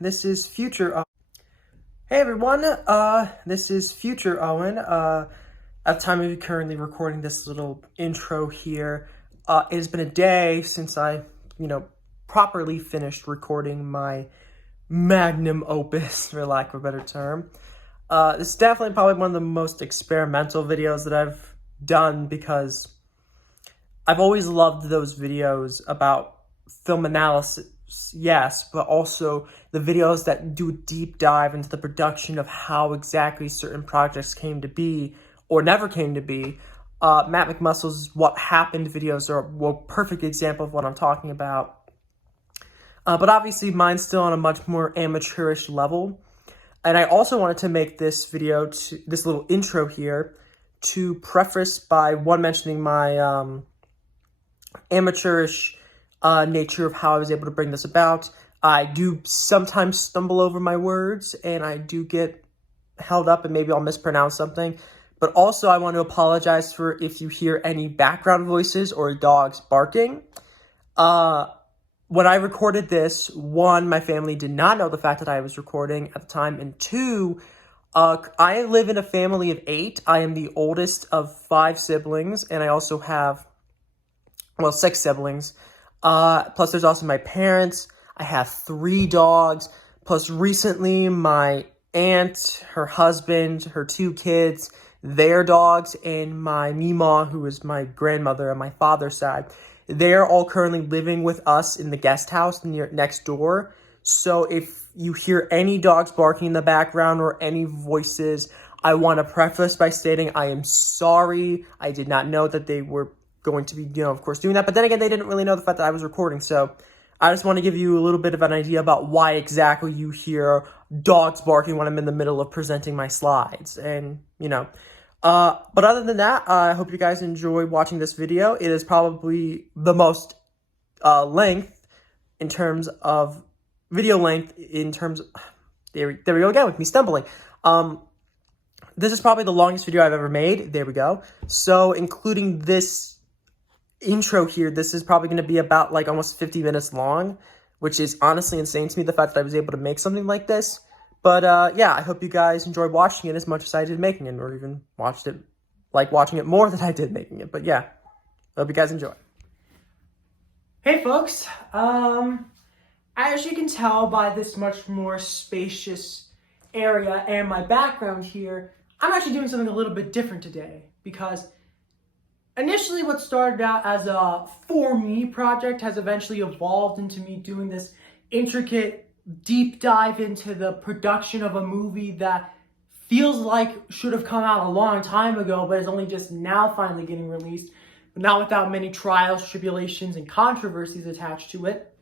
This is future. Hey everyone, this is future Owen. At the time of currently recording this little intro here, it has been a day since I, properly finished recording my magnum opus, for lack of a better term. This is definitely probably one of the most experimental videos that I've done because I've always loved those videos about film analysis, yes, but also the videos that do a deep dive into the production of how exactly certain projects came to be or never came to be. Matt McMuscles' What Happened videos are a perfect example of what I'm talking about. But obviously mine's still on a much more amateurish level. And I also wanted to make this video, this little intro here, to preface by one mentioning my amateurish nature of how I was able to bring this about. I do sometimes stumble over my words, and I do get held up, and maybe I'll mispronounce something. But also, I want to apologize for if you hear any background voices or dogs barking. When I recorded this, one, my family did not know the fact that I was recording at the time, and two, I live in a family of 8. I am the oldest of 5 siblings, and I also have, 6 siblings. Plus there's also my parents. I have 3 dogs. Plus recently my aunt, her husband, her 2 kids, their dogs, and my Meemaw, who is my grandmother on my father's side. They're all currently living with us in the guest house next door. So if you hear any dogs barking in the background or any voices, I want to preface by stating I am sorry. I did not know that they were going to be, of course, doing that. But then again, they didn't really know the fact that I was recording. So I just want to give you a little bit of an idea about why exactly you hear dogs barking when I'm in the middle of presenting my slides. And, but other than that, I hope you guys enjoy watching this video. It is probably the most length in terms of video length in terms of, there we go again with me stumbling. This is probably the longest video I've ever made. There we go. So including this intro here, this is probably going to be about like almost 50 minutes long, which is honestly insane to me, the fact that I was able to make something like this. But yeah, I hope you guys enjoyed watching it as much as I did making it, or even watching it more than I did making it. But yeah, I hope you guys enjoy. Hey folks, as you can tell by this much more spacious area and my background here, I'm actually doing something a little bit different today, because initially what started out as a for me project has eventually evolved into me doing this intricate deep dive into the production of a movie that feels like should have come out a long time ago, but is only just now finally getting released, but not without many trials, tribulations, and controversies attached to it.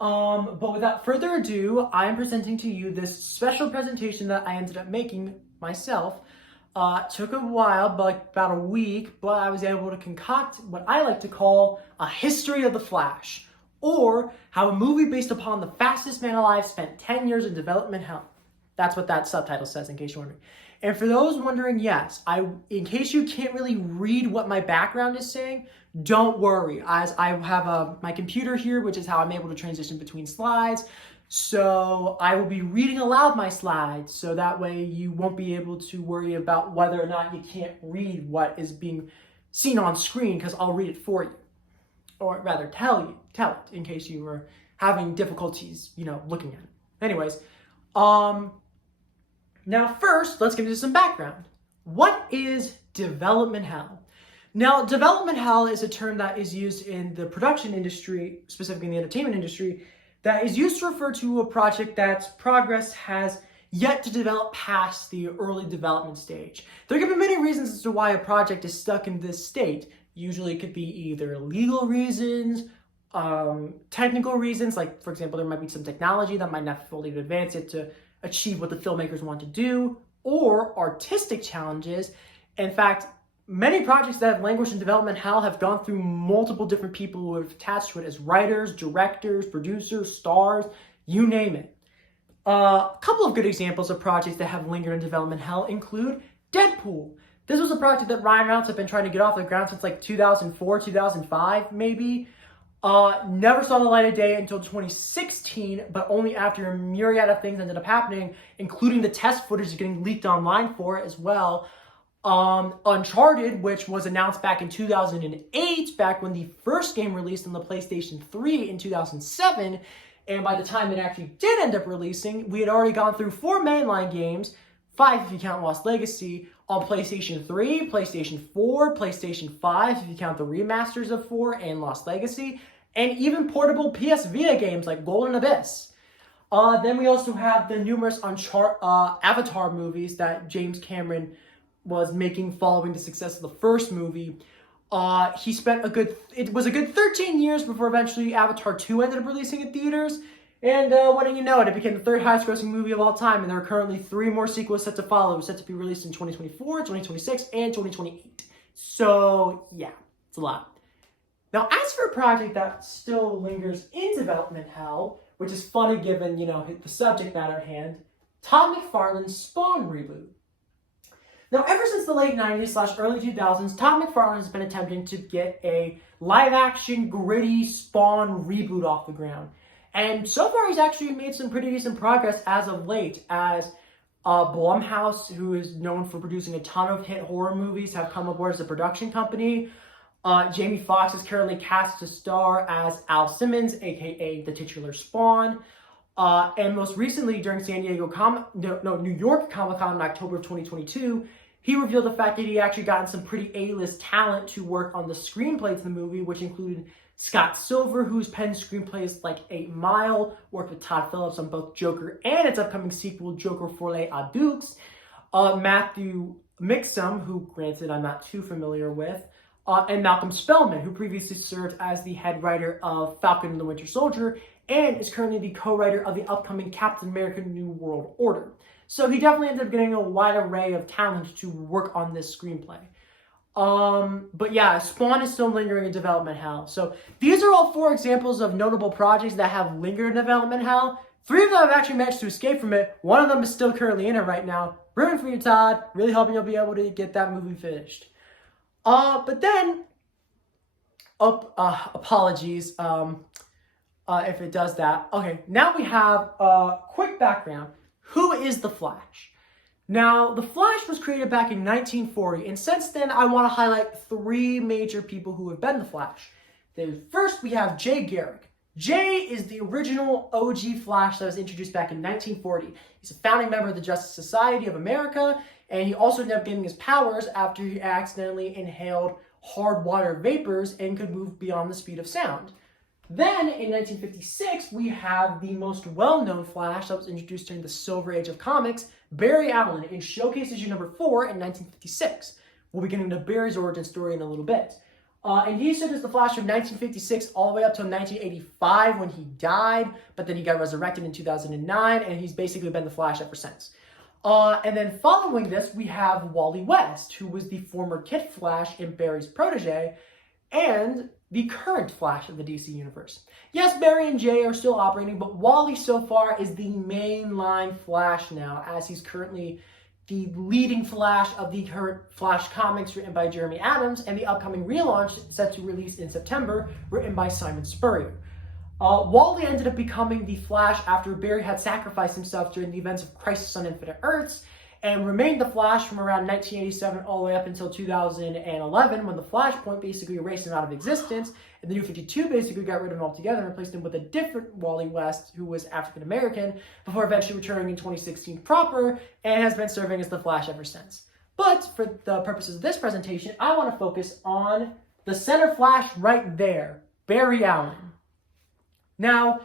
But without further ado, I am presenting to you this special presentation that I ended up making myself. Took a while, but about a week, but I was able to concoct what I like to call a history of the Flash, or how a movie based upon the fastest man alive spent 10 years in development hell. That's what that subtitle says, in case you're wondering. And for those wondering, yes, in case you can't really read what my background is saying, don't worry, as I have my computer here, which is how I'm able to transition between slides. So I will be reading aloud my slides, so that way you won't be able to worry about whether or not you can't read what is being seen on screen, because I'll read it for you. Or rather tell it, in case you were having difficulties, looking at it. Anyways, now first, let's get into some background. What is development hell? Now, development hell is a term that is used in the production industry, specifically in the entertainment industry, that is used to refer to a project that's progress has yet to develop past the early development stage. There can be many reasons as to why a project is stuck in this state. Usually it could be either legal reasons, technical reasons, like for example, there might be some technology that might not fully advance it to achieve what the filmmakers want to do, or artistic challenges. In fact, many projects that have languished in development hell have gone through multiple different people who have attached to it as writers, directors, producers, stars, you name it. A couple of good examples of projects that have lingered in development hell include Deadpool. This was a project that Ryan Reynolds had been trying to get off the ground since like 2004, 2005 maybe. Never saw the light of day until 2016, but only after a myriad of things ended up happening, including the test footage getting leaked online for it as well. Uncharted, which was announced back in 2008, back when the first game released on the PlayStation 3 in 2007, and by the time it actually did end up releasing, we had already gone through 4 mainline games, 5 if you count Lost Legacy, on PlayStation 3, PlayStation 4, PlayStation 5 if you count the remasters of 4 and Lost Legacy, and even portable PS Vita games like Golden Abyss. Then we also have the numerous Avatar movies that James Cameron was making following the success of the first movie. He spent it was a good 13 years before eventually Avatar 2 ended up releasing in theaters. And wouldn't you know it, it became the 3rd highest grossing movie of all time, and there are currently 3 more sequels set to follow, set to be released in 2024, 2026, and 2028. So, yeah, it's a lot. Now, as for a project that still lingers in development hell, which is funny given, the subject matter at hand, Todd McFarlane's Spawn reboot. Now, ever since the late 90s / early 2000s, Todd McFarlane has been attempting to get a live-action, gritty Spawn reboot off the ground. And so far, he's actually made some pretty decent progress as of late, as Blumhouse, who is known for producing a ton of hit horror movies, have come aboard as a production company. Jamie Foxx is currently cast to star as Al Simmons, aka the titular Spawn. And most recently, during New York Comic-Con in October of 2022, he revealed the fact that he actually gotten some pretty A-list talent to work on the screenplay to the movie, which included Scott Silver, who's penned screenplays like 8 Mile, worked with Todd Phillips on both Joker and its upcoming sequel, Joker Folie à Deux. Matthew Mixum, who granted I'm not too familiar with, and Malcolm Spellman, who previously served as the head writer of Falcon and the Winter Soldier, and is currently the co-writer of the upcoming Captain America New World Order. So he definitely ended up getting a wide array of talent to work on this screenplay. But yeah, Spawn is still lingering in development hell. So these are all 4 examples of notable projects that have lingered in development hell. 3 of them have actually managed to escape from it. 1 of them is still currently in it right now. Rooting for you, Todd. Really hoping you'll be able to get that movie finished. But then, apologies, if it does that. Okay, now we have a quick background. Who is The Flash? Now, The Flash was created back in 1940, and since then, I want to highlight 3 major people who have been The Flash. First, we have Jay Garrick. Jay is the original OG Flash that was introduced back in 1940. He's a founding member of the Justice Society of America, and he also ended up getting his powers after he accidentally inhaled hard water vapors and could move beyond the speed of sound. Then, in 1956, we have the most well-known Flash that was introduced during the Silver Age of comics, Barry Allen, in Showcase issue number 4 in 1956. We'll be getting into Barry's origin story in a little bit. And he served as the Flash from 1956 all the way up to 1985 when he died, but then he got resurrected in 2009, and he's basically been the Flash ever since. And then following this, we have Wally West, who was the former Kid Flash and Barry's protege, and the current Flash of the DC Universe. Yes, Barry and Jay are still operating, but Wally so far is the mainline Flash now, as he's currently the leading Flash of the current Flash comics written by Jeremy Adams, and the upcoming relaunch set to release in September, written by Simon Spurrier. Wally ended up becoming the Flash after Barry had sacrificed himself during the events of Crisis on Infinite Earths, and remained the Flash from around 1987 all the way up until 2011, when the Flashpoint basically erased him out of existence, and the New 52 basically got rid of him altogether and replaced him with a different Wally West, who was African American, before eventually returning in 2016 proper, and has been serving as the Flash ever since. But for the purposes of this presentation, I want to focus on the center Flash right there, Barry Allen. Now,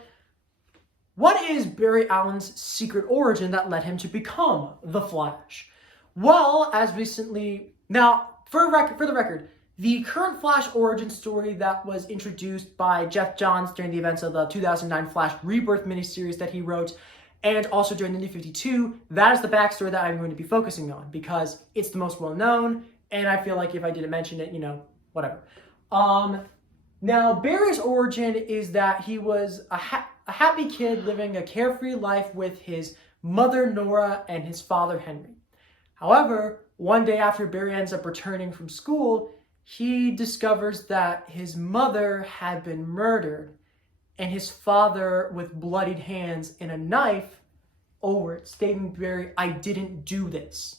what is Barry Allen's secret origin that led him to become the Flash? Well, as recently... Now, for the record, the current Flash origin story that was introduced by Jeff Johns during the events of the 2009 Flash Rebirth miniseries that he wrote, and also during the New 52, that is the backstory that I'm going to be focusing on, because it's the most well-known, and I feel like if I didn't mention it, whatever. Now, Barry's origin is that he was a happy kid living a carefree life with his mother, Nora, and his father, Henry. However, one day after Barry ends up returning from school, he discovers that his mother had been murdered and his father with bloodied hands and a knife over it, stating to Barry, "I didn't do this."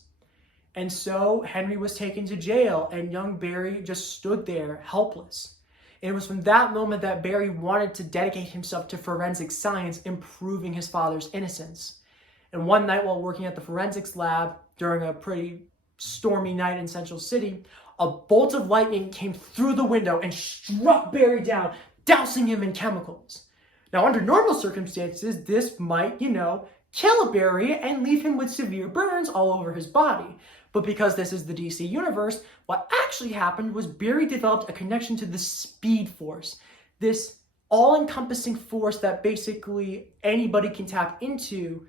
And so Henry was taken to jail, and young Barry just stood there helpless. And it was from that moment that Barry wanted to dedicate himself to forensic science, improving his father's innocence. And one night while working at the forensics lab during a pretty stormy night in Central City, a bolt of lightning came through the window and struck Barry down, dousing him in chemicals. Now, under normal circumstances, this might, kill Barry and leave him with severe burns all over his body. But because this is the DC universe, what actually happened was Barry developed a connection to the Speed Force, this all-encompassing force that basically anybody can tap into,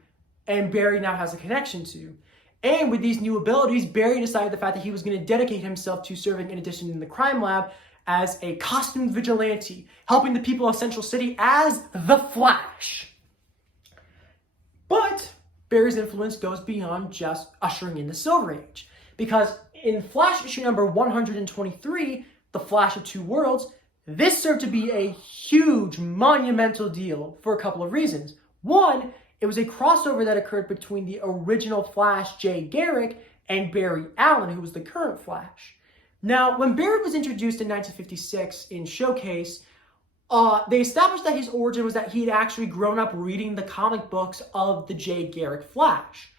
and Barry now has a connection to. And with these new abilities, Barry decided the fact that he was going to dedicate himself to serving, in addition in the crime lab, as a costumed vigilante, helping the people of Central City as the Flash. But Barry's influence goes beyond just ushering in the Silver Age, because in Flash issue number 123, The Flash of Two Worlds, this served to be a huge, monumental deal for a couple of reasons. One, it was a crossover that occurred between the original Flash, Jay Garrick, and Barry Allen, who was the current Flash. Now, when Barry was introduced in 1956 in Showcase, they established that his origin was that he had actually grown up reading the comic books of the Jay Garrick Flash.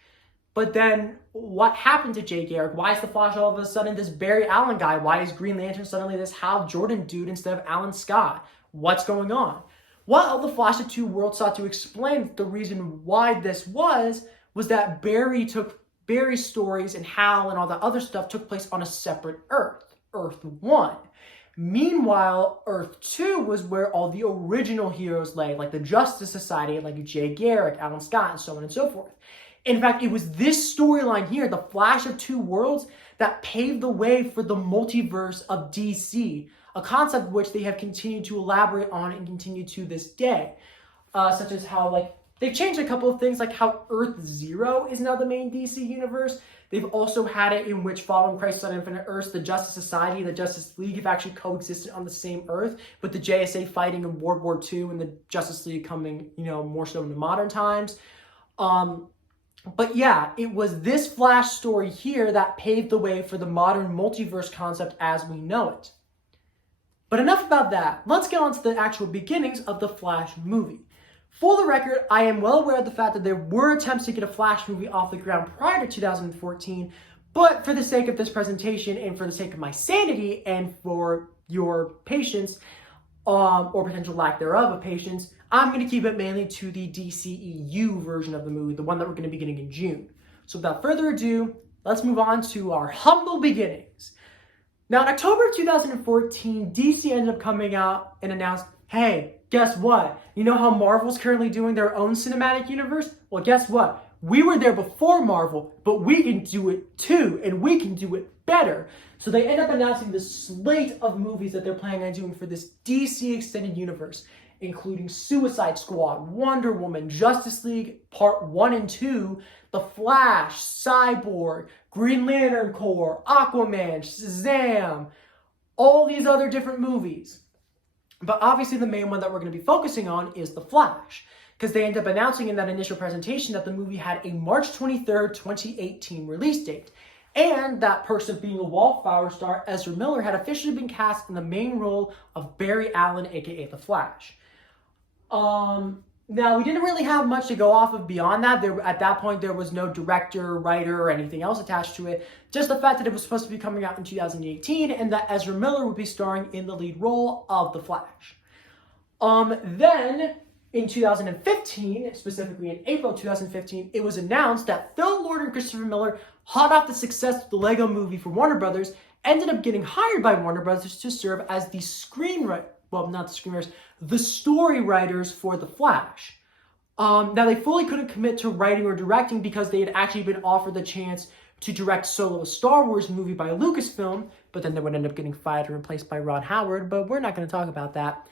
But then, what happened to Jay Garrick? Why is the Flash all of a sudden this Barry Allen guy? Why is Green Lantern suddenly this Hal Jordan dude instead of Alan Scott? What's going on? Well, the Flash of Two Worlds sought to explain that the reason why this was that Barry's stories and Hal and all that other stuff took place on a separate Earth, Earth 1. Meanwhile, Earth 2 was where all the original heroes lay, like the Justice Society, like Jay Garrick, Alan Scott, and so on and so forth. In fact, it was this storyline here, the Flash of Two Worlds, that paved the way for the multiverse of DC, a concept which they have continued to elaborate on and continue to this day. Such as how, they've changed a couple of things, like how Earth Zero is now the main DC universe. They've also had it in which, following Crisis on Infinite Earths, the Justice Society and the Justice League have actually coexisted on the same Earth, with the JSA fighting in World War II and the Justice League coming, more so in the modern times. But yeah, it was this Flash story here that paved the way for the modern multiverse concept as we know it. But enough about that. Let's get on to the actual beginnings of the Flash movie. For the record, I am well aware of the fact that there were attempts to get a Flash movie off the ground prior to 2014, but for the sake of this presentation and for the sake of my sanity and for your patience, or potential lack thereof of patience, I'm going to keep it mainly to the DCEU version of the movie, the one that we're going to be getting in June. So without further ado, let's move on to our humble beginnings. Now, in October of 2014, DC ended up coming out and announced, hey, guess what? You know how Marvel's currently doing their own cinematic universe? Well, guess what? We were there before Marvel, but we can do it too, and we can do it better. So they end up announcing the slate of movies that they're planning on doing for this DC extended universe, including Suicide Squad, Wonder Woman, Justice League Part 1 and 2, The Flash, Cyborg, Green Lantern Corps, Aquaman, Shazam, all these other different movies. But obviously the main one that we're going to be focusing on is The Flash, because they end up announcing in that initial presentation that the movie had a March 23rd, 2018 release date, and that person being a Wallflower star, Ezra Miller, had officially been cast in the main role of Barry Allen, aka The Flash. Now, we didn't really have much to go off of beyond that. At that point, there was no director, writer, or anything else attached to it. Just the fact that it was supposed to be coming out in 2018 and that Ezra Miller would be starring in the lead role of The Flash. Then, in 2015, specifically in April 2015, it was announced that Phil Lord and Christopher Miller, hot off the success of the Lego movie for Warner Brothers, ended up getting hired by Warner Brothers to serve as the the story writers for The Flash. Now, they fully couldn't commit to writing or directing because they had actually been offered the chance to direct Solo, a Star Wars movie by Lucasfilm, but then they would end up getting fired and replaced by Ron Howard, but we're not going to talk about that.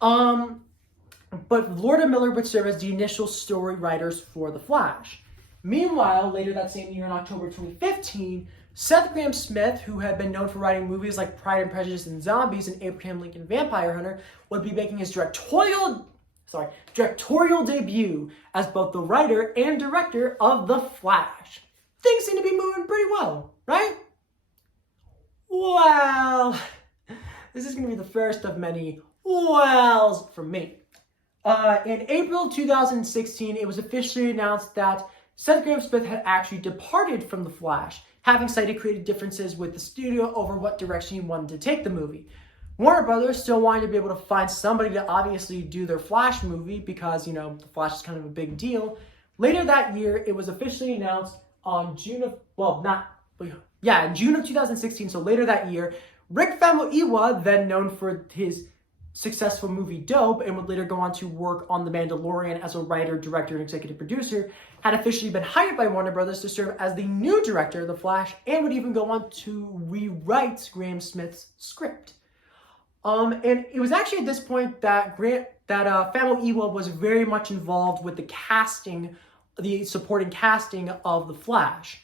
But Lord and Miller would serve as the initial story writers for The Flash. Meanwhile, later that same year in October 2015, Seth Grahame-Smith, who had been known for writing movies like Pride and Prejudice and Zombies and Abraham Lincoln Vampire Hunter, would be making his directorial debut as both the writer and director of The Flash. Things seem to be moving pretty well, right? Well, this is going to be the first of many wells for me. In April 2016, it was officially announced that Seth Grahame-Smith had actually departed from The Flash, having cited creative differences with the studio over what direction he wanted to take the movie. Warner Brothers still wanted to be able to find somebody to obviously do their Flash movie because, The Flash is kind of a big deal. Later that year, it was officially announced on June of 2016, so later that year, Rick Famuyiwa, then known for his successful movie Dope, and would later go on to work on The Mandalorian as a writer, director, and executive producer, had officially been hired by Warner Brothers to serve as the new director of The Flash, and would even go on to rewrite Grahame-Smith's script. And it was actually at this point that Famuyiwa was very much involved with the supporting casting of The Flash.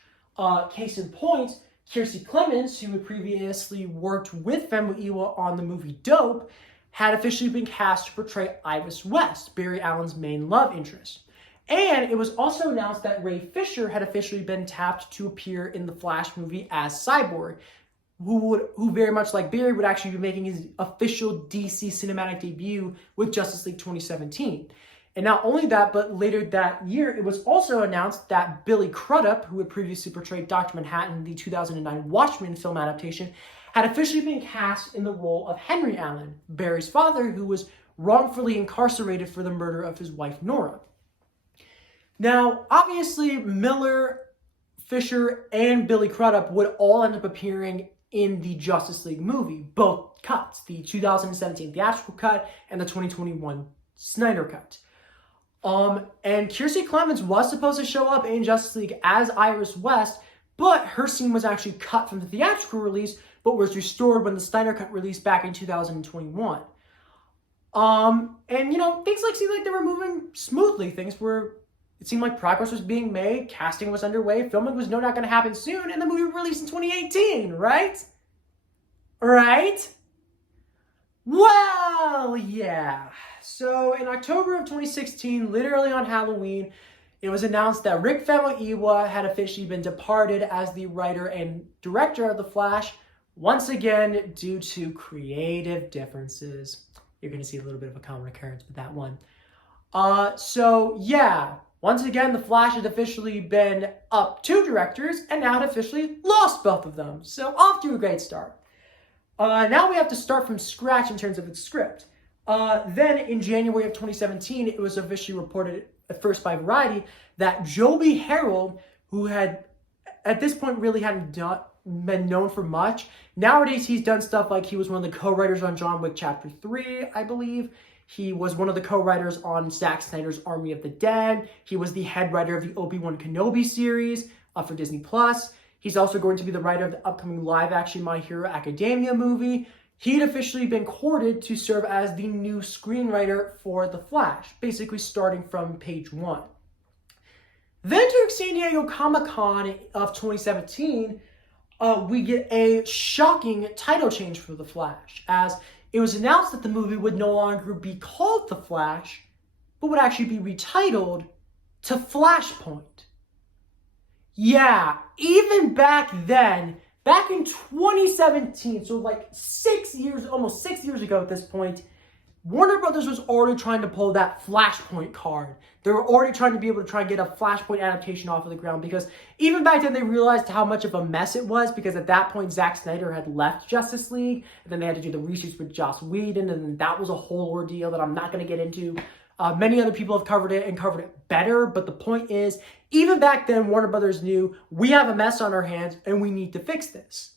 Case in point, Kiersey Clemons, who had previously worked with Famuyiwa on the movie Dope, had officially been cast to portray Iris West, Barry Allen's main love interest. And it was also announced that Ray Fisher had officially been tapped to appear in the Flash movie as Cyborg, who very much like Barry would actually be making his official DC cinematic debut with Justice League 2017. And not only that, but later that year, it was also announced that Billy Crudup, who had previously portrayed Dr. Manhattan in the 2009 Watchmen film adaptation, had officially been cast in the role of Henry Allen, Barry's father, who was wrongfully incarcerated for the murder of his wife, Nora. Now, obviously, Miller, Fisher, and Billy Crudup would all end up appearing in the Justice League movie, both cuts, the 2017 theatrical cut and the 2021 Snyder cut. And Kiersey Clemons was supposed to show up in Justice League as Iris West, but her scene was actually cut from the theatrical release, but was restored when the Snyder cut released back in 2021. And things seemed like they were moving smoothly. It seemed like progress was being made, casting was underway, filming was no doubt going to happen soon, and the movie released in 2018, right? Right? Well, yeah. So in October of 2016, literally on Halloween, it was announced that Rick Famuyiwa had officially been departed as the writer and director of The Flash, once again due to creative differences. You're going to see a little bit of a common occurrence with that one. Once again, The Flash had officially been up 2 directors and now had officially lost both of them. So off to a great start. Now we have to start from scratch in terms of its script. Then in January of 2017, it was officially reported at first by Variety that Joby Harold, who had at this point really hadn't been known for much. Nowadays, he's done stuff like he was one of the co-writers on John Wick Chapter 3, I believe. He was one of the co-writers on Zack Snyder's Army of the Dead. He was the head writer of the Obi-Wan Kenobi series for Disney+. He's also going to be the writer of the upcoming live-action My Hero Academia movie. He'd officially been courted to serve as the new screenwriter for The Flash, basically starting from page 1. Then during San Diego Comic-Con of 2017, we get a shocking title change for The Flash, as it was announced that the movie would no longer be called The Flash, but would actually be retitled to Flashpoint. Yeah, even back then, back in 2017, so almost 6 years ago at this point, Warner Brothers was already trying to pull that Flashpoint card. They were already trying to be able to try and get a Flashpoint adaptation off of the ground, because even back then they realized how much of a mess it was, because at that point Zack Snyder had left Justice League, and then they had to do the reshoots with Joss Whedon, and then that was a whole ordeal that I'm not going to get into. Many other people have covered it and covered it better, but the point is, even back then Warner Brothers knew we have a mess on our hands and we need to fix this.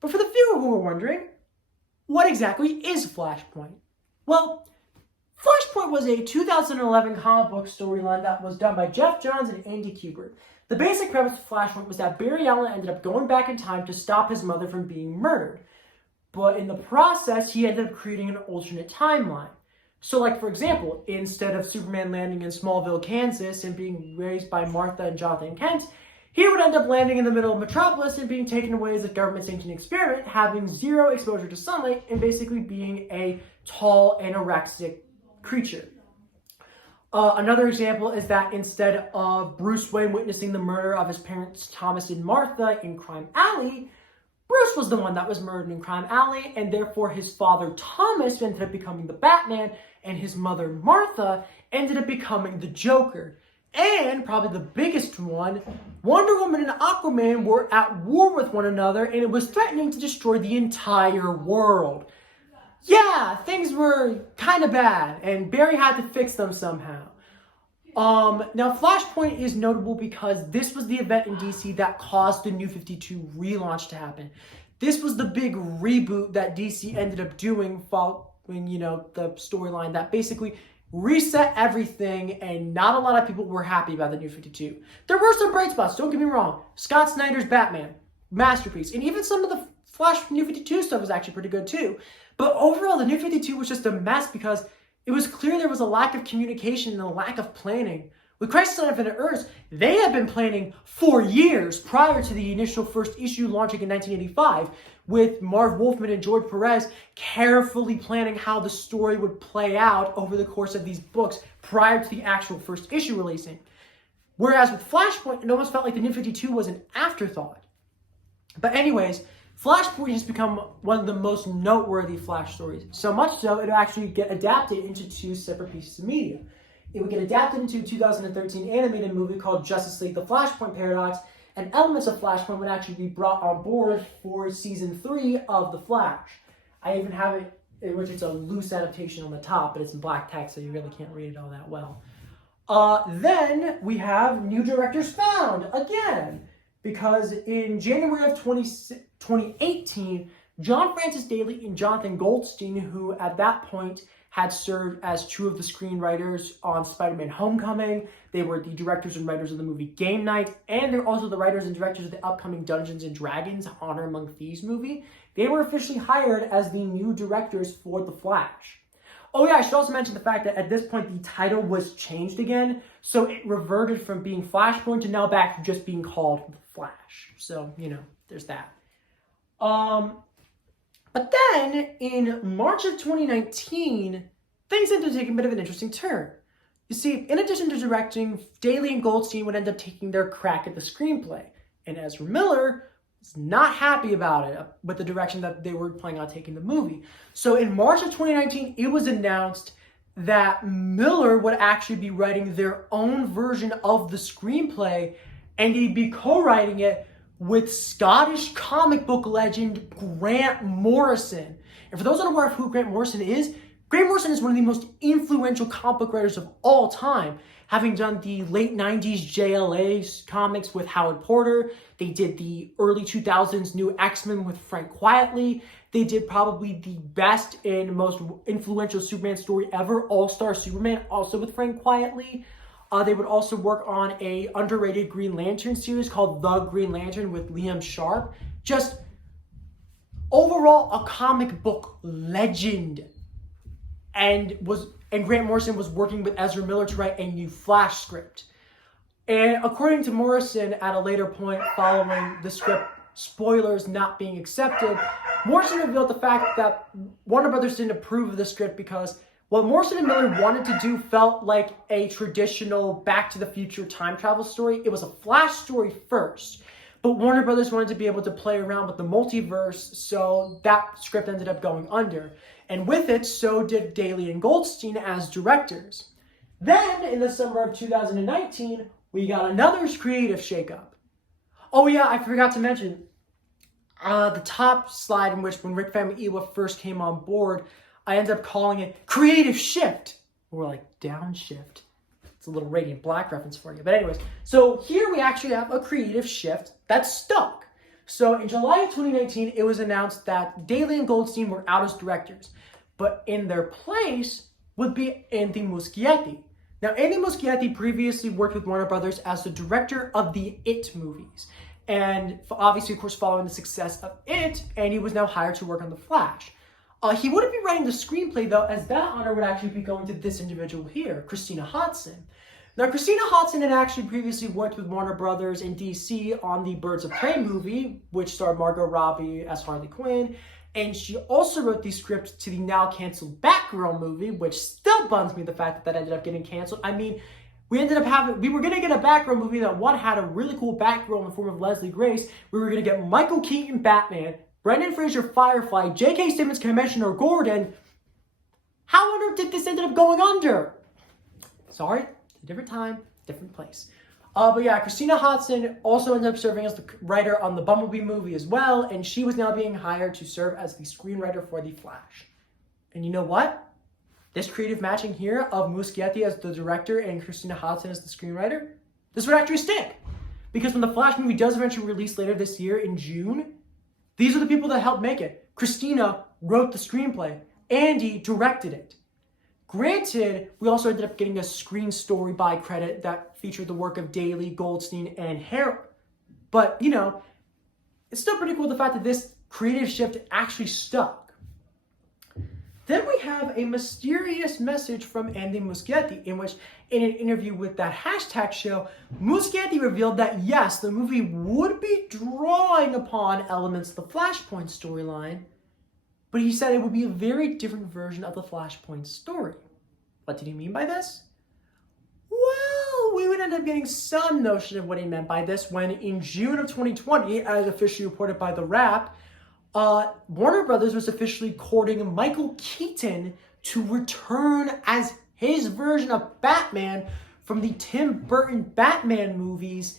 But for the few who are wondering, what exactly is Flashpoint? Well, Flashpoint was a 2011 comic book storyline that was done by Jeff Johns and Andy Kubert. The basic premise of Flashpoint was that Barry Allen ended up going back in time to stop his mother from being murdered. But in the process, he ended up creating an alternate timeline. So, like, for example, instead of Superman landing in Smallville, Kansas and being raised by Martha and Jonathan Kent, he would end up landing in the middle of Metropolis and being taken away as a government-sanctioned experiment, having zero exposure to sunlight and basically being a tall, anorexic creature. Another example is that instead of Bruce Wayne witnessing the murder of his parents Thomas and Martha in Crime Alley, Bruce was the one that was murdered in Crime Alley, and therefore his father Thomas ended up becoming the Batman, and his mother Martha ended up becoming the Joker. And probably the biggest one, Wonder Woman and Aquaman were at war with one another, and it was threatening to destroy the entire world. Yeah, things were kind of bad, and Barry had to fix them somehow. Now, Flashpoint is notable because this was the event in DC that caused the New 52 relaunch to happen. This was the big reboot that DC ended up doing following, the storyline that basically reset everything, and not a lot of people were happy about the New 52. There were some bright spots, don't get me wrong. Scott Snyder's Batman, masterpiece. And even some of the Flash New 52 stuff was actually pretty good too. But overall, the New 52 was just a mess because it was clear there was a lack of communication and a lack of planning. With Crisis on Infinite Earths, they had been planning for years prior to the initial first issue launching in 1985, with Marv Wolfman and George Perez carefully planning how the story would play out over the course of these books prior to the actual first issue releasing. Whereas with Flashpoint, it almost felt like the New 52 was an afterthought. But anyways, Flashpoint has become one of the most noteworthy Flash stories. So much so, it will actually get adapted into 2 separate pieces of media. It would get adapted into a 2013 animated movie called Justice League: The Flashpoint Paradox, and elements of Flashpoint would actually be brought on board for season 3 of The Flash. I even have it in which it's a loose adaptation on the top, but it's in black text, so you really can't read it all that well. Then we have new directors found again, because in January of 2018, John Francis Daley and Jonathan Goldstein, who at that point had served as 2 of the screenwriters on Spider-Man Homecoming. They were the directors and writers of the movie Game Night, and they're also the writers and directors of the upcoming Dungeons & Dragons Honor Among Thieves movie. They were officially hired as the new directors for The Flash. Oh yeah, I should also mention the fact that at this point the title was changed again, so it reverted from being Flashpoint to now back to just being called The Flash. So, there's that. But then, in March of 2019, things ended up taking a bit of an interesting turn. You see, in addition to directing, Daley and Goldstein would end up taking their crack at the screenplay, and Ezra Miller was not happy about it, with the direction that they were planning on taking the movie. So in March of 2019, it was announced that Miller would actually be writing their own version of the screenplay, and he'd be co-writing it with Scottish comic book legend Grant Morrison. And for those unaware of who Grant Morrison is one of the most influential comic book writers of all time, having done the late 90s JLA comics with Howard Porter. They did the early 2000s New X-Men with Frank Quitely. They did probably the best and most influential Superman story ever, All-Star Superman, also with Frank Quitely. They would also work on a underrated Green Lantern series called The Green Lantern with Liam Sharp. Just overall a comic book legend. And Grant Morrison was working with Ezra Miller to write a new Flash script. And according to Morrison, at a later point following the script spoilers not being accepted, Morrison revealed the fact that Warner Brothers didn't approve of the script because what Morrison and Miller wanted to do felt like a traditional Back to the Future time travel story. It was a Flash story first, but Warner Brothers wanted to be able to play around with the multiverse, so that script ended up going under. And with it, so did Daley and Goldstein as directors. Then, in the summer of 2019, we got another creative shakeup. Oh yeah, I forgot to mention, the top slide in which when Rick Famuyiwa first came on board, I ended up calling it Creative Shift, or like Downshift. It's a little Radiant Black reference for you. But anyways, so here we actually have a creative shift that stuck. So in July of 2019, it was announced that Daley and Goldstein were out as directors, but in their place would be Andy Muschietti. Now, Andy Muschietti previously worked with Warner Brothers as the director of the It movies. And obviously, of course, following the success of It, Andy was now hired to work on The Flash. He wouldn't be writing the screenplay, though, as that honor would actually be going to this individual here, Christina Hodson. Now, Christina Hodson had actually previously worked with Warner Brothers in DC on the Birds of Prey movie, which starred Margot Robbie as Harley Quinn, and she also wrote the script to the now canceled Batgirl movie, which still bums me the fact that ended up getting canceled. I mean, we were going to get a Batgirl movie that, one, had a really cool Batgirl in the form of Leslie Grace. We were going to get Michael Keaton Batman, Brendan Fraser Firefly, J.K. Simmons Commissioner Gordon. How on earth did this end up going under? Sorry, a different time, different place. But yeah, Christina Hodson also ended up serving as the writer on the Bumblebee movie as well, and she was now being hired to serve as the screenwriter for The Flash. And you know what? This creative matching here of Muschietti as the director and Christina Hodson as the screenwriter, this would actually stick. Because when the Flash movie does eventually release later this year in June, these are the people that helped make it. Christina wrote the screenplay. Andy directed it. Granted, we also ended up getting a screen story by credit that featured the work of Daley, Goldstein, and Harold. But, you know, it's still pretty cool the fact that this creative shift actually stuck. Then we have a mysterious message from Andy Muschietti, in which, in an interview with that hashtag show, Muschietti revealed that yes, the movie would be drawing upon elements of the Flashpoint storyline, but he said it would be a very different version of the Flashpoint story. What did he mean by this? Well, we would end up getting some notion of what he meant by this when, in June of 2020, as officially reported by The Wrap, Warner Brothers was officially courting Michael Keaton to return as his version of Batman from the Tim Burton Batman movies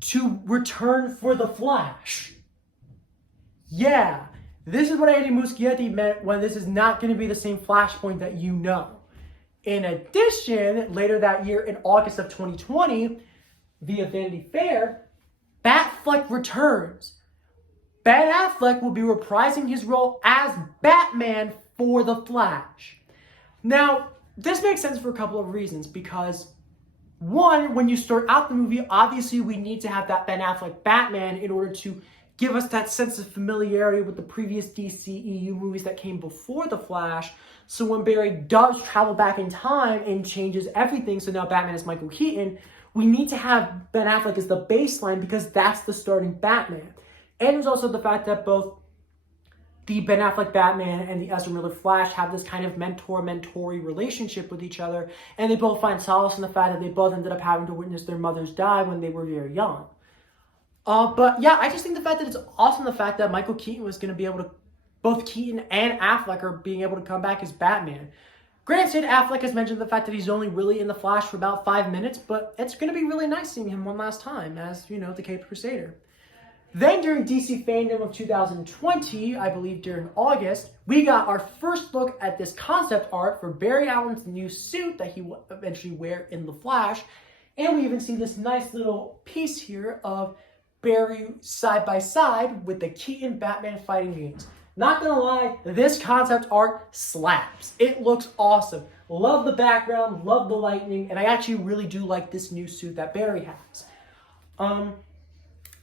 to return for The Flash. Yeah, this is what Andy Muschietti meant when this is not going to be the same Flashpoint that you know. In addition, later that year in August of 2020, via Vanity Fair, Batfleck returns. Ben Affleck will be reprising his role as Batman for The Flash. Now, this makes sense for a couple of reasons, because one, when you start out the movie, obviously we need to have that Ben Affleck Batman in order to give us that sense of familiarity with the previous DCEU movies that came before The Flash. So when Barry does travel back in time and changes everything, so now Batman is Michael Keaton, we need to have Ben Affleck as the baseline because that's the starting Batman. And there's also the fact that both the Ben Affleck Batman and the Ezra Miller Flash have this kind of mentor-mentoree relationship with each other, and they both find solace in the fact that they both ended up having to witness their mothers die when they were very young. But yeah, I just think the fact that it's awesome the fact that Michael Keaton was going to be able to, both Keaton and Affleck are being able to come back as Batman. Granted, Affleck has mentioned the fact that he's only really in The Flash for about 5 minutes, but it's going to be really nice seeing him one last time as, you know, the Caped Crusader. Then during DC Fandom of 2020, I believe during August, we got our first look at this concept art for Barry Allen's new suit that he will eventually wear in The Flash. And we even see this nice little piece here of Barry side by side with the Keaton Batman fighting games. Not gonna lie, this concept art slaps. It looks awesome. Love the background, love the lightning, and I actually really do like this new suit that Barry has.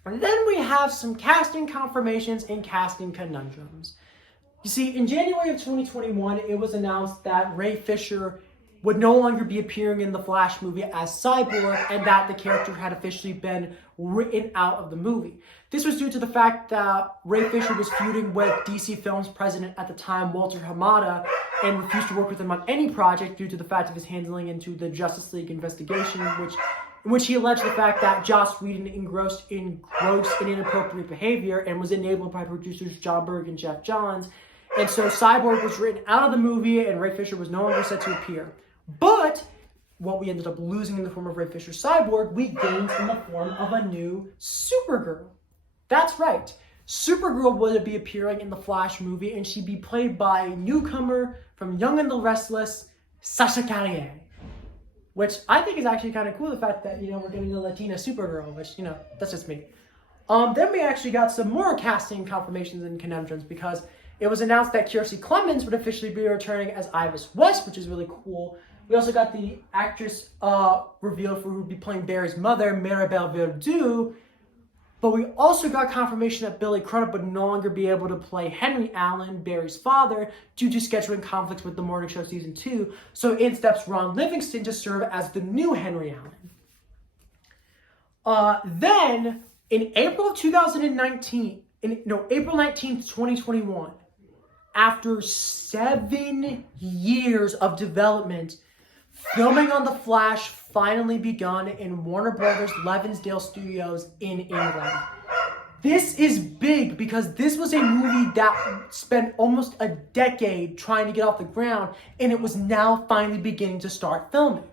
And then we have some casting confirmations and casting conundrums. You see, in January of 2021, it was announced that Ray Fisher would no longer be appearing in the Flash movie as Cyborg, and that the character had officially been written out of the movie. This was due to the fact that Ray Fisher was feuding with DC Films president at the time, Walter Hamada, and refused to work with him on any project due to the fact of his handling into the Justice League investigation, in which he alleged the fact that Joss Whedon engrossed in gross and inappropriate behavior and was enabled by producers John Berg and Jeff Johns. And so Cyborg was written out of the movie and Ray Fisher was no longer set to appear. But what we ended up losing in the form of Ray Fisher Cyborg, we gained in the form of a new Supergirl. That's right. Supergirl would be appearing in the Flash movie, and she'd be played by a newcomer from Young and the Restless, Sasha Calle. Which I think is actually kind of cool, the fact that, you know, we're getting a Latina Supergirl, which, you know, that's just me. Then we actually got some more casting confirmations and conundrums, because it was announced that Kiersey Clemons would officially be returning as Iris West, which is really cool. We also got the actress revealed for who would be playing Barry's mother, Maribel Verdú. But we also got confirmation that Billy Crudup would no longer be able to play Henry Allen, Barry's father, due to scheduling conflicts with the morning show season 2. So in steps Ron Livingston to serve as the new Henry Allen. Then, in April of 2019, April 19th, 2021, after 7 years of development, filming on The Flash finally begun in Warner Brothers Leavenworth Studios in England. This is big because this was a movie that spent almost a decade trying to get off the ground, and it was now finally beginning to start filming.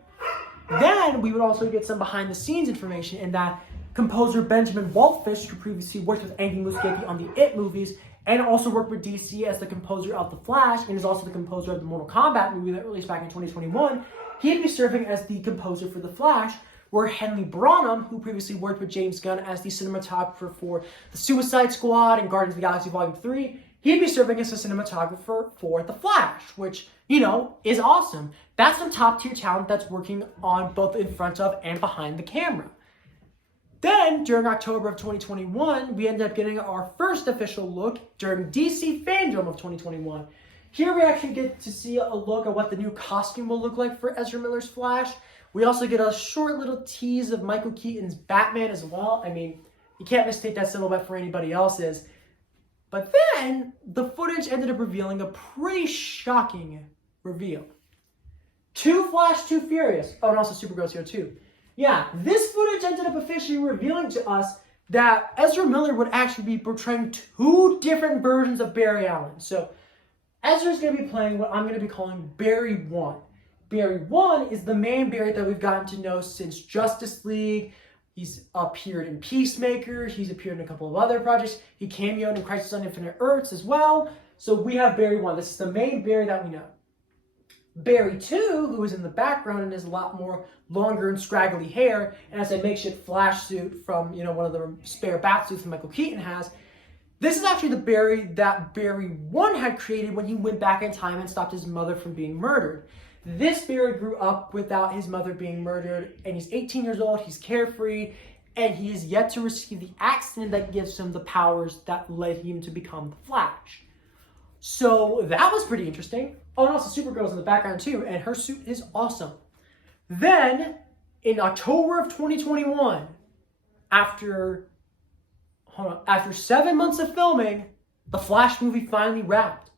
Then we would also get some behind the scenes information in that composer Benjamin Waldfish, who previously worked with Andy Muschietti on the It movies, and also worked with DC as the composer of The Flash, and is also the composer of the Mortal Kombat movie that released back in 2021, he'd be serving as the composer for The Flash, where Henry Branham, who previously worked with James Gunn as the cinematographer for The Suicide Squad and Guardians of the Galaxy Volume 3, he'd be serving as the cinematographer for The Flash, which, is awesome. That's some top-tier talent that's working on both in front of and behind the camera. Then, during October of 2021, we ended up getting our first official look during DC Fandom of 2021. Here we actually get to see a look at what the new costume will look like for Ezra Miller's Flash. We also get a short little tease of Michael Keaton's Batman as well. I mean, you can't mistake that silhouette for anybody else's. But then, the footage ended up revealing a pretty shocking reveal. Too Flash, Too Furious. Oh, and also Supergirl's here too. Yeah, this footage ended up officially revealing to us that Ezra Miller would actually be portraying 2 different versions of Barry Allen. So, Ezra's going to be playing what I'm going to be calling Barry 1. Barry 1 is the main Barry that we've gotten to know since Justice League. He's appeared in Peacemaker. He's appeared in a couple of other projects. He cameoed in Crisis on Infinite Earths as well. So we have Barry 1. This is the main Barry that we know. Barry 2, who is in the background and has a lot more longer and scraggly hair, and has a makeshift Flash suit from, one of the spare bat suits that Michael Keaton has. This is actually the Barry that Barry 1 had created when he went back in time and stopped his mother from being murdered. This Barry grew up without his mother being murdered, and he's 18 years old, he's carefree, and he is yet to receive the accident that gives him the powers that led him to become the Flash. So that was pretty interesting. Oh, and also Supergirl's in the background too, and her suit is awesome. Then, in October of 2021, after 7 months of filming, the Flash movie finally wrapped.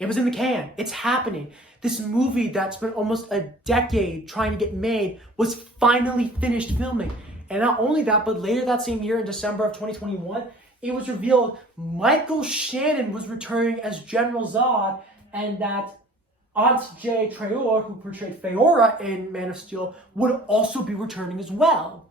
It was in the can. It's happening. This movie that spent almost a decade trying to get made was finally finished filming. And not only that, but later that same year in December of 2021, it was revealed Michael Shannon was returning as General Zod, and that Antje Traue, who portrayed Feora in Man of Steel, would also be returning as well.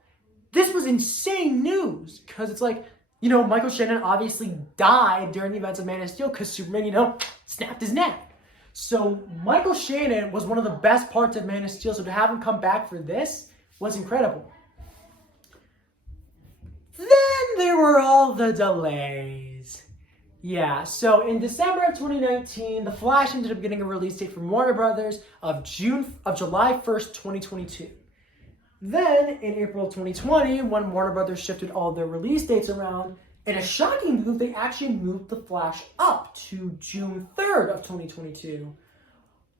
This was insane news, because it's like, Michael Shannon obviously died during the events of Man of Steel because Superman, snapped his neck. So Michael Shannon was one of the best parts of Man of Steel, so to have him come back for this was incredible. Then there were all the delays. Yeah, so in December of 2019, The Flash ended up getting a release date from Warner Brothers of July 1st, 2022. Then, in April of 2020, when Warner Brothers shifted all their release dates around, in a shocking move, they actually moved The Flash up to June 3rd of 2022.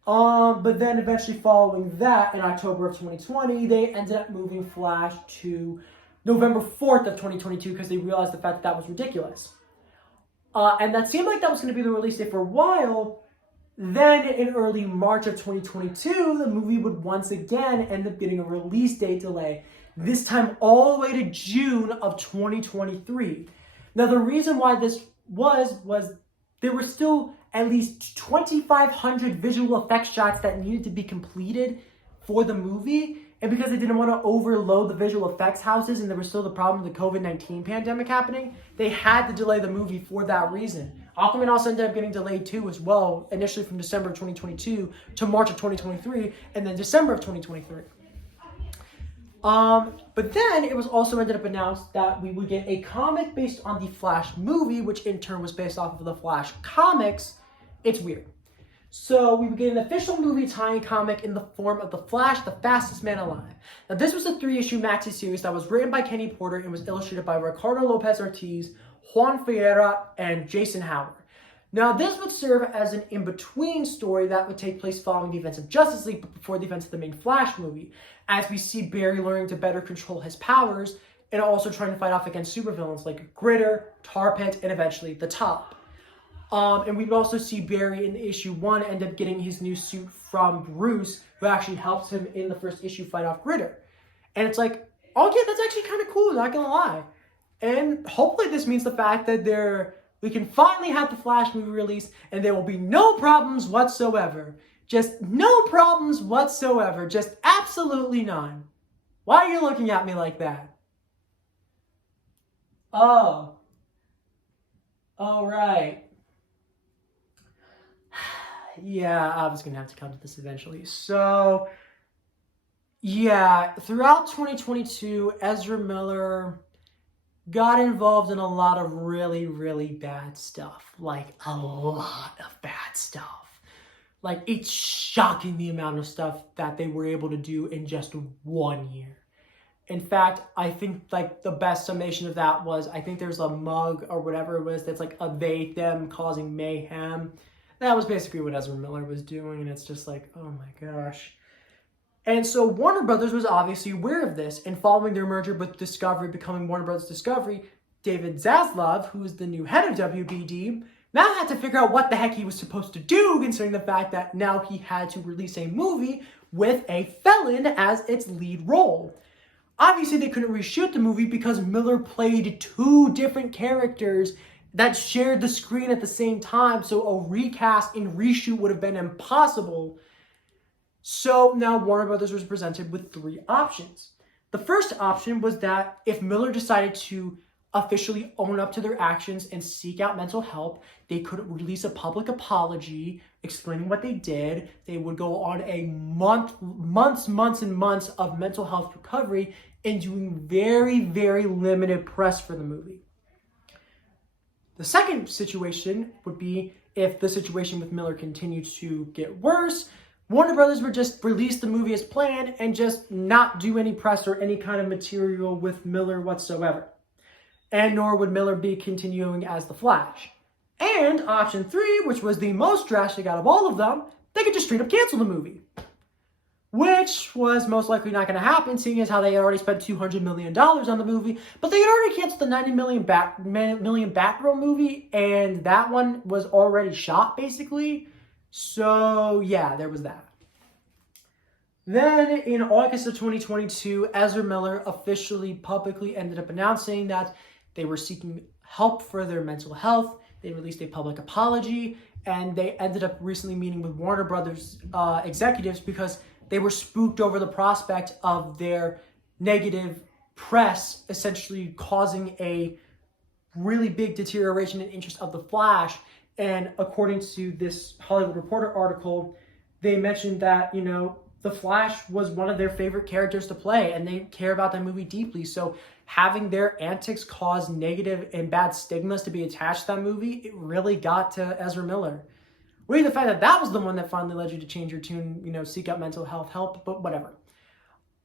But then eventually following that, in October of 2020, they ended up moving Flash to November 4th of 2022 because they realized the fact that was ridiculous. And that seemed like that was going to be the release date for a while. Then in early March of 2022, the movie would once again end up getting a release date delay, this time all the way to June of 2023. Now the reason why this was there were still at least 2,500 visual effects shots that needed to be completed for the movie. And because they didn't want to overload the visual effects houses and there was still the problem of the COVID-19 pandemic happening, they had to delay the movie for that reason. Aquaman also ended up getting delayed too as well, initially from December of 2022 to March of 2023, and then December of 2023. But then it was also ended up announced that we would get a comic based on the Flash movie, which in turn was based off of the Flash comics. It's weird. So we would get an official movie tie-in comic in the form of The Flash, the Fastest Man Alive. Now this was a 3-issue maxi series that was written by Kenny Porter and was illustrated by Ricardo Lopez Ortiz, Juan Ferreira, and Jason Howard. Now this would serve as an in-between story that would take place following the events of Justice League but before the events of the main Flash movie, as we see Barry learning to better control his powers and also trying to fight off against supervillains like Gritter, Tar Pit, and eventually the Top. And we would also see Barry in issue 1 end up getting his new suit from Bruce, who actually helps him in the first issue fight off Gritter. And it's like, okay, that's actually kind of cool, not gonna lie. And hopefully this means the fact that we can finally have the Flash movie released and there will be no problems whatsoever. Just no problems whatsoever. Just absolutely none. Why are you looking at me like that? Oh. All right. Yeah, I was going to have to come to this eventually. So, yeah, throughout 2022, Ezra Miller got involved in a lot of really, really bad stuff. Like, a lot of bad stuff. Like, it's shocking the amount of stuff that they were able to do in just 1 year. In fact, I think, like, the best summation of that was, I think there's a mug or whatever it was that's like a they, them causing mayhem. That was basically what Ezra Miller was doing, and it's just like, oh my gosh. And so Warner Brothers was obviously aware of this, and following their merger with Discovery becoming Warner Brothers Discovery, David Zaslav, who is the new head of WBD, now had to figure out what the heck he was supposed to do, considering the fact that now he had to release a movie with a felon as its lead role. Obviously, they couldn't reshoot the movie because Miller played 2 different characters that shared the screen at the same time, so a recast and reshoot would have been impossible. So now Warner Brothers was presented with 3 options. The first option was that if Miller decided to officially own up to their actions and seek out mental help, they could release a public apology explaining what they did. They would go on a months and months of mental health recovery and doing very, very limited press for the movie. The second situation would be if the situation with Miller continued to get worse, Warner Brothers would just release the movie as planned and just not do any press or any kind of material with Miller whatsoever. And nor would Miller be continuing as the Flash. And option 3, which was the most drastic out of all of them, they could just straight up cancel the movie. Which was most likely not going to happen, seeing as how they had already spent $200 million on the movie. But they had already canceled the $90 million Batgirl movie, and that one was already shot, basically. So, yeah, there was that. Then, in August of 2022, Ezra Miller officially publicly ended up announcing that they were seeking help for their mental health. They released a public apology, and they ended up recently meeting with Warner Brothers executives because they were spooked over the prospect of their negative press essentially causing a really big deterioration in interest of the Flash. And according to this Hollywood Reporter article, they mentioned that, the Flash was one of their favorite characters to play, and they care about that movie deeply. So having their antics cause negative and bad stigmas to be attached to that movie, it really got to Ezra Miller. Really, the fact that that was the one that finally led you to change your tune, seek out mental health help, but whatever.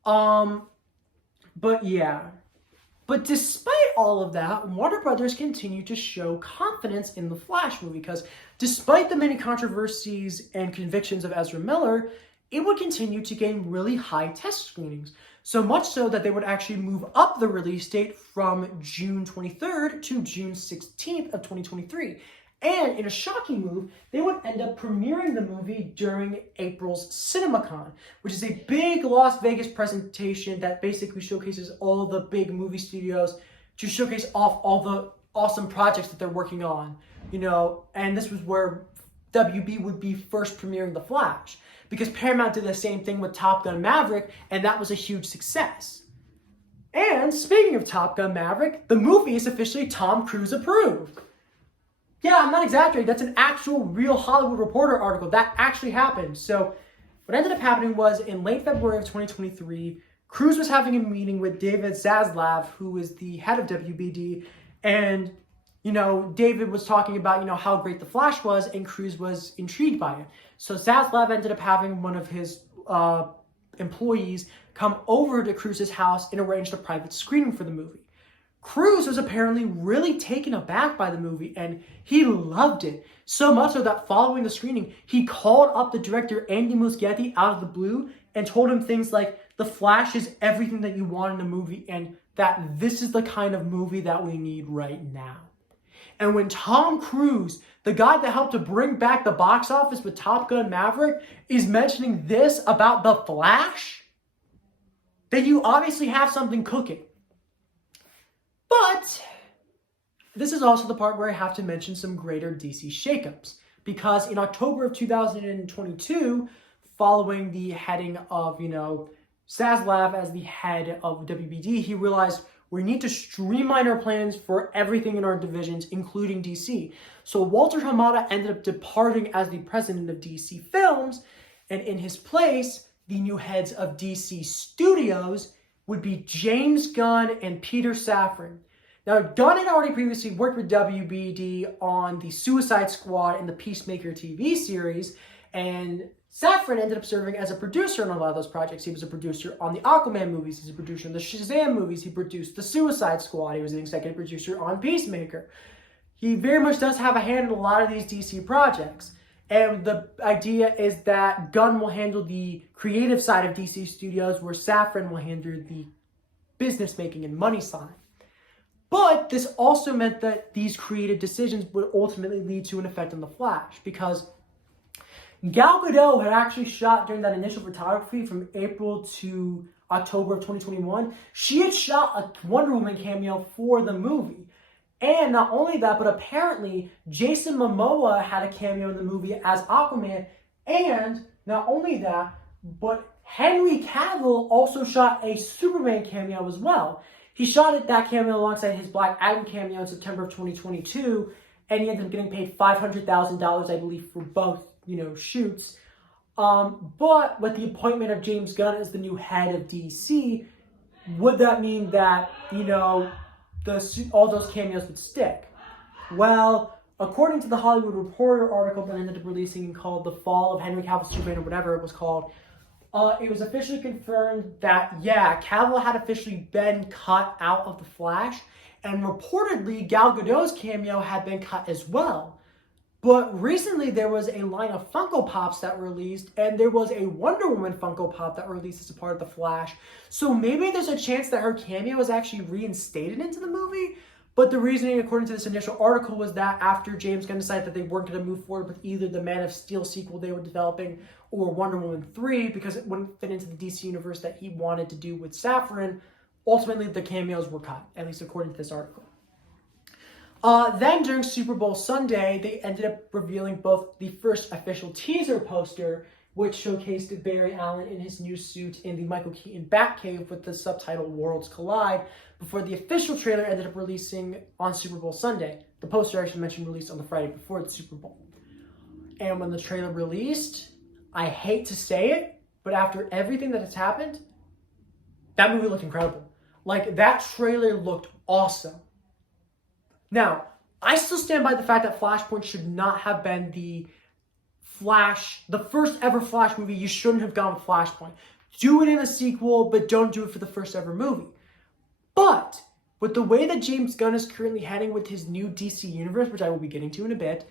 But yeah. But despite all of that, Warner Brothers continued to show confidence in the Flash movie because despite the many controversies and convictions of Ezra Miller, it would continue to gain really high test screenings. So much so that they would actually move up the release date from June 23rd to June 16th of 2023. And in a shocking move, they would end up premiering the movie during April's CinemaCon, which is a big Las Vegas presentation that basically showcases all the big movie studios to showcase off all the awesome projects that they're working on, and this was where WB would be first premiering The Flash, because Paramount did the same thing with Top Gun Maverick, and that was a huge success. And speaking of Top Gun Maverick, the movie is officially Tom Cruise approved. Yeah, I'm not exaggerating. That's an actual real Hollywood Reporter article. That actually happened. So what ended up happening was in late February of 2023, Cruise was having a meeting with David Zaslav, who is the head of WBD, and David was talking about, how great The Flash was, and Cruz was intrigued by it. So Zaslav ended up having one of his employees come over to Cruz's house and arranged a private screening for the movie. Cruz was apparently really taken aback by the movie, and he loved it. So much so that following the screening, he called up the director Andy Muschietti out of the blue and told him things like, The Flash is everything that you want in a movie, and that this is the kind of movie that we need right now. And when Tom Cruise, the guy that helped to bring back the box office with Top Gun Maverick, is mentioning this about The Flash, then you obviously have something cooking. But this is also the part where I have to mention some greater DC shakeups. Because in October of 2022, following the heading of, Zaslav as the head of WBD, he realized we need to streamline our plans for everything in our divisions, including DC. So Walter Hamada ended up departing as the president of DC Films, and in his place, the new heads of DC Studios would be James Gunn and Peter Safran. Now, Gunn had already previously worked with WBD on the Suicide Squad and the Peacemaker TV series, and Safran ended up serving as a producer on a lot of those projects. He was a producer on the Aquaman movies, he's a producer on the Shazam movies, he produced the Suicide Squad, he was an executive producer on Peacemaker. He very much does have a hand in a lot of these DC projects. And the idea is that Gunn will handle the creative side of DC Studios, where Safran will handle the business making and money side. But this also meant that these creative decisions would ultimately lead to an effect on The Flash, because Gal Gadot had actually shot during that initial photography from April to October of 2021. She had shot a Wonder Woman cameo for the movie. And not only that, but apparently Jason Momoa had a cameo in the movie as Aquaman. And not only that, but Henry Cavill also shot a Superman cameo as well. He shot that cameo alongside his Black Adam cameo in September of 2022, and he ended up getting paid $500,000, I believe, for both, shoots. But with the appointment of James Gunn as the new head of DC, would that mean that, all those cameos would stick? Well, according to the Hollywood Reporter article that ended up releasing called The Fall of Henry Cavill's Superman, or whatever it was called, it was officially confirmed that, Cavill had officially been cut out of The Flash, and reportedly Gal Gadot's cameo had been cut as well. But recently there was a line of Funko Pops that released, and there was a Wonder Woman Funko Pop that released as a part of The Flash. So maybe there's a chance that her cameo was actually reinstated into the movie. But the reasoning, according to this initial article, was that after James Gunn decided that they weren't going to move forward with either the Man of Steel sequel they were developing or Wonder Woman 3, because it wouldn't fit into the DC universe that he wanted to do with Safran, ultimately the cameos were cut, at least according to this article. Then during Super Bowl Sunday, they ended up revealing both the first official teaser poster, which showcased Barry Allen in his new suit in the Michael Keaton Batcave with the subtitle Worlds Collide, before the official trailer ended up releasing on Super Bowl Sunday. The poster, I should mention, released on the Friday before the Super Bowl. And when the trailer released, I hate to say it, but after everything that has happened, that movie looked incredible. Like, that trailer looked awesome. Now, I still stand by the fact that Flashpoint should not have been the first ever Flash movie. You shouldn't have gone with Flashpoint. Do it in a sequel, but don't do it for the first ever movie. But with the way that James Gunn is currently heading with his new DC universe, which I will be getting to in a bit,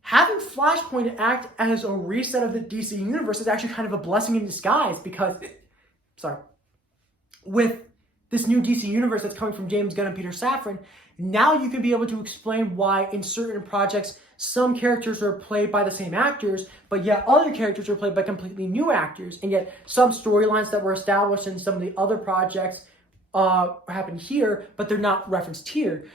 having Flashpoint act as a reset of the DC universe is actually kind of a blessing in disguise, because, with this new DC universe that's coming from James Gunn and Peter Safran, now you can be able to explain why in certain projects some characters are played by the same actors, but yet other characters are played by completely new actors, and yet some storylines that were established in some of the other projects happened here, but they're not referenced here.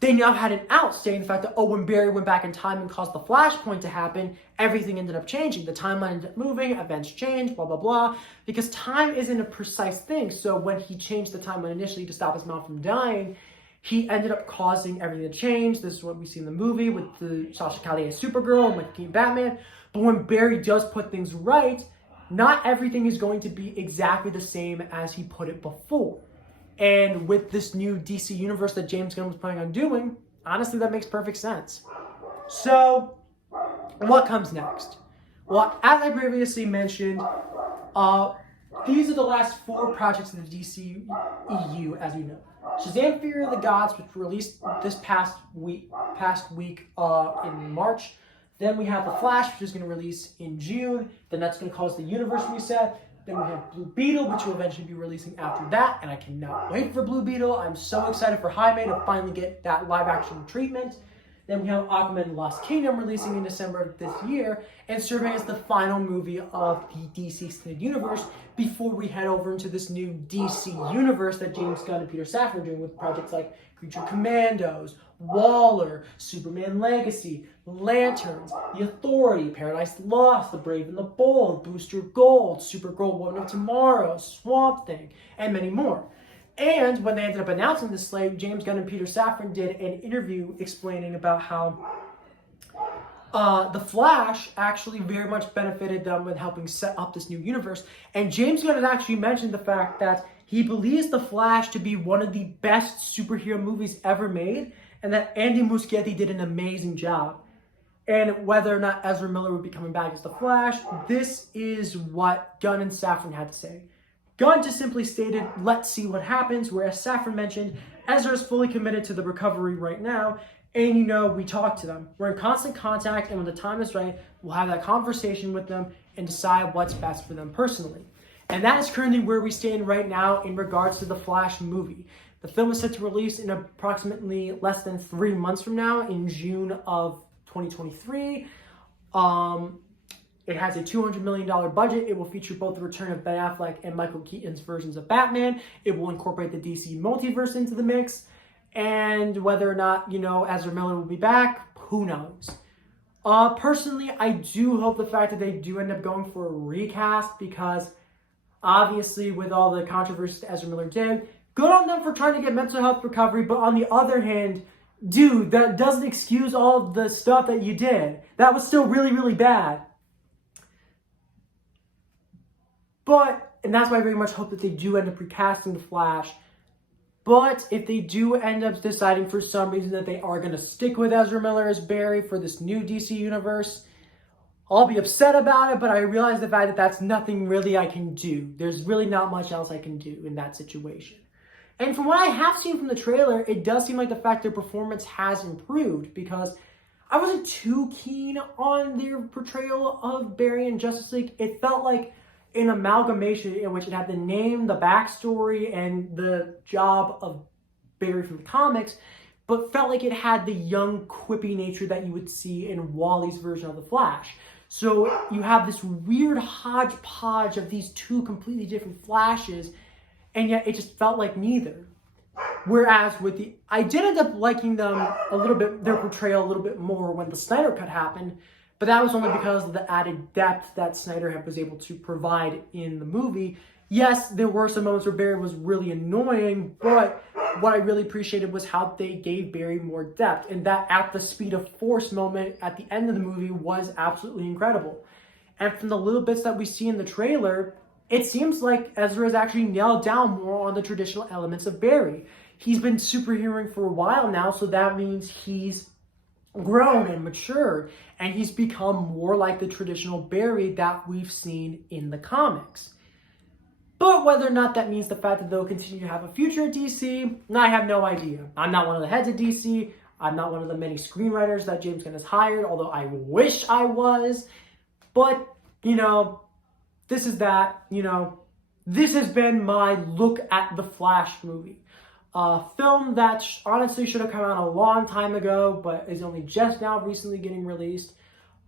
They now had an out stating the fact that, when Barry went back in time and caused the Flashpoint to happen, everything ended up changing. The timeline ended up moving, events changed, blah, blah, blah, because time isn't a precise thing. So when he changed the timeline initially to stop his mom from dying, he ended up causing everything to change. This is what we see in the movie with the Sasha Calle as Supergirl and Michael Keaton Batman. But when Barry does put things right, not everything is going to be exactly the same as he put it before. And with this new DC universe that James Gunn was planning on doing, honestly, that makes perfect sense. So, what comes next? Well, as I previously mentioned, these are the last 4 projects in the DC EU, as you know. Shazam! Fury of the Gods, which released this past week in March. Then we have The Flash, which is going to release in June. Then that's going to cause the universe reset. Then we have Blue Beetle, which will eventually be releasing after that, and I cannot wait for Blue Beetle. I'm so excited for Jaime to finally get that live-action treatment. Then we have Aquaman and Lost Kingdom releasing in December of this year, and serving as the final movie of the DC Extended Universe before we head over into this new DC universe that James Gunn and Peter Safran are doing with projects like Creature Commandos, Waller, Superman Legacy, Lanterns, The Authority, Paradise Lost, The Brave and the Bold, Booster Gold, Supergirl Woman of Tomorrow, Swamp Thing, and many more. And when they ended up announcing this slate, James Gunn and Peter Safran did an interview explaining about how The Flash actually very much benefited them with helping set up this new universe. And James Gunn has actually mentioned the fact that he believes The Flash to be one of the best superhero movies ever made, and that Andy Muschietti did an amazing job. And whether or not Ezra Miller would be coming back as The Flash, this is what Gunn and Safran had to say. Gunn just simply stated, let's see what happens, whereas Safran mentioned, Ezra is fully committed to the recovery right now, and we talk to them. We're in constant contact, and when the time is right, we'll have that conversation with them and decide what's best for them personally. And that is currently where we stand right now in regards to the Flash movie. The film is set to release in approximately less than 3 months from now, in June of 2023. It has a $200 million budget. It will feature both the return of Ben Affleck and Michael Keaton's versions of Batman. It will incorporate the DC multiverse into the mix. And whether or not, Ezra Miller will be back, who knows? Personally, I do hope the fact that they do end up going for a recast, because obviously with all the controversies that Ezra Miller did, good on them for trying to get mental health recovery, but on the other hand, dude, that doesn't excuse all the stuff that you did. That was still really, really bad. And that's why I very much hope that they do end up recasting The Flash. But if they do end up deciding for some reason that they are going to stick with Ezra Miller as Barry for this new DC universe, I'll be upset about it, but I realize the fact that that's nothing really I can do. There's really not much else I can do in that situation. And from what I have seen from the trailer, it does seem like the fact their performance has improved, because I wasn't too keen on their portrayal of Barry in Justice League. It felt like an amalgamation in which it had the name, the backstory, and the job of Barry from the comics, but felt like it had the young, quippy nature that you would see in Wally's version of The Flash. So you have this weird hodgepodge of these two completely different Flashes, and yet it just felt like neither. Whereas I did end up liking them a little bit, their portrayal a little bit more when the Snyder Cut happened, but that was only because of the added depth that Snyder was able to provide in the movie. Yes, there were some moments where Barry was really annoying, but what I really appreciated was how they gave Barry more depth, and that at the speed of force moment at the end of the movie was absolutely incredible. And from the little bits that we see in the trailer, it seems like Ezra has actually nailed down more on the traditional elements of Barry. He's been superheroing for a while now, so that means he's grown and matured, and he's become more like the traditional Barry that we've seen in the comics. But whether or not that means the fact that they'll continue to have a future at DC, I have no idea. I'm not one of the heads of DC. I'm not one of the many screenwriters that James Gunn has hired, although I wish I was. But, this is that, this has been my look at the Flash movie. A film that honestly should have come out a long time ago, but is only just now recently getting released.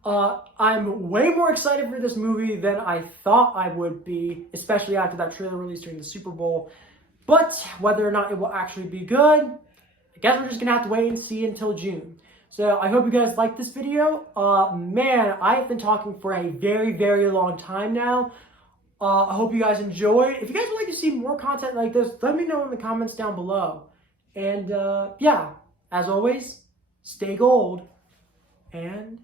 I'm way more excited for this movie than I thought I would be, especially after that trailer released during the Super Bowl. But whether or not it will actually be good, I guess we're just going to have to wait and see until June. So I hope you guys liked this video. Man, I have been talking for a very, very long time now. I hope you guys enjoyed. If you guys would like to see more content like this, let me know in the comments down below. And yeah, as always, stay gold and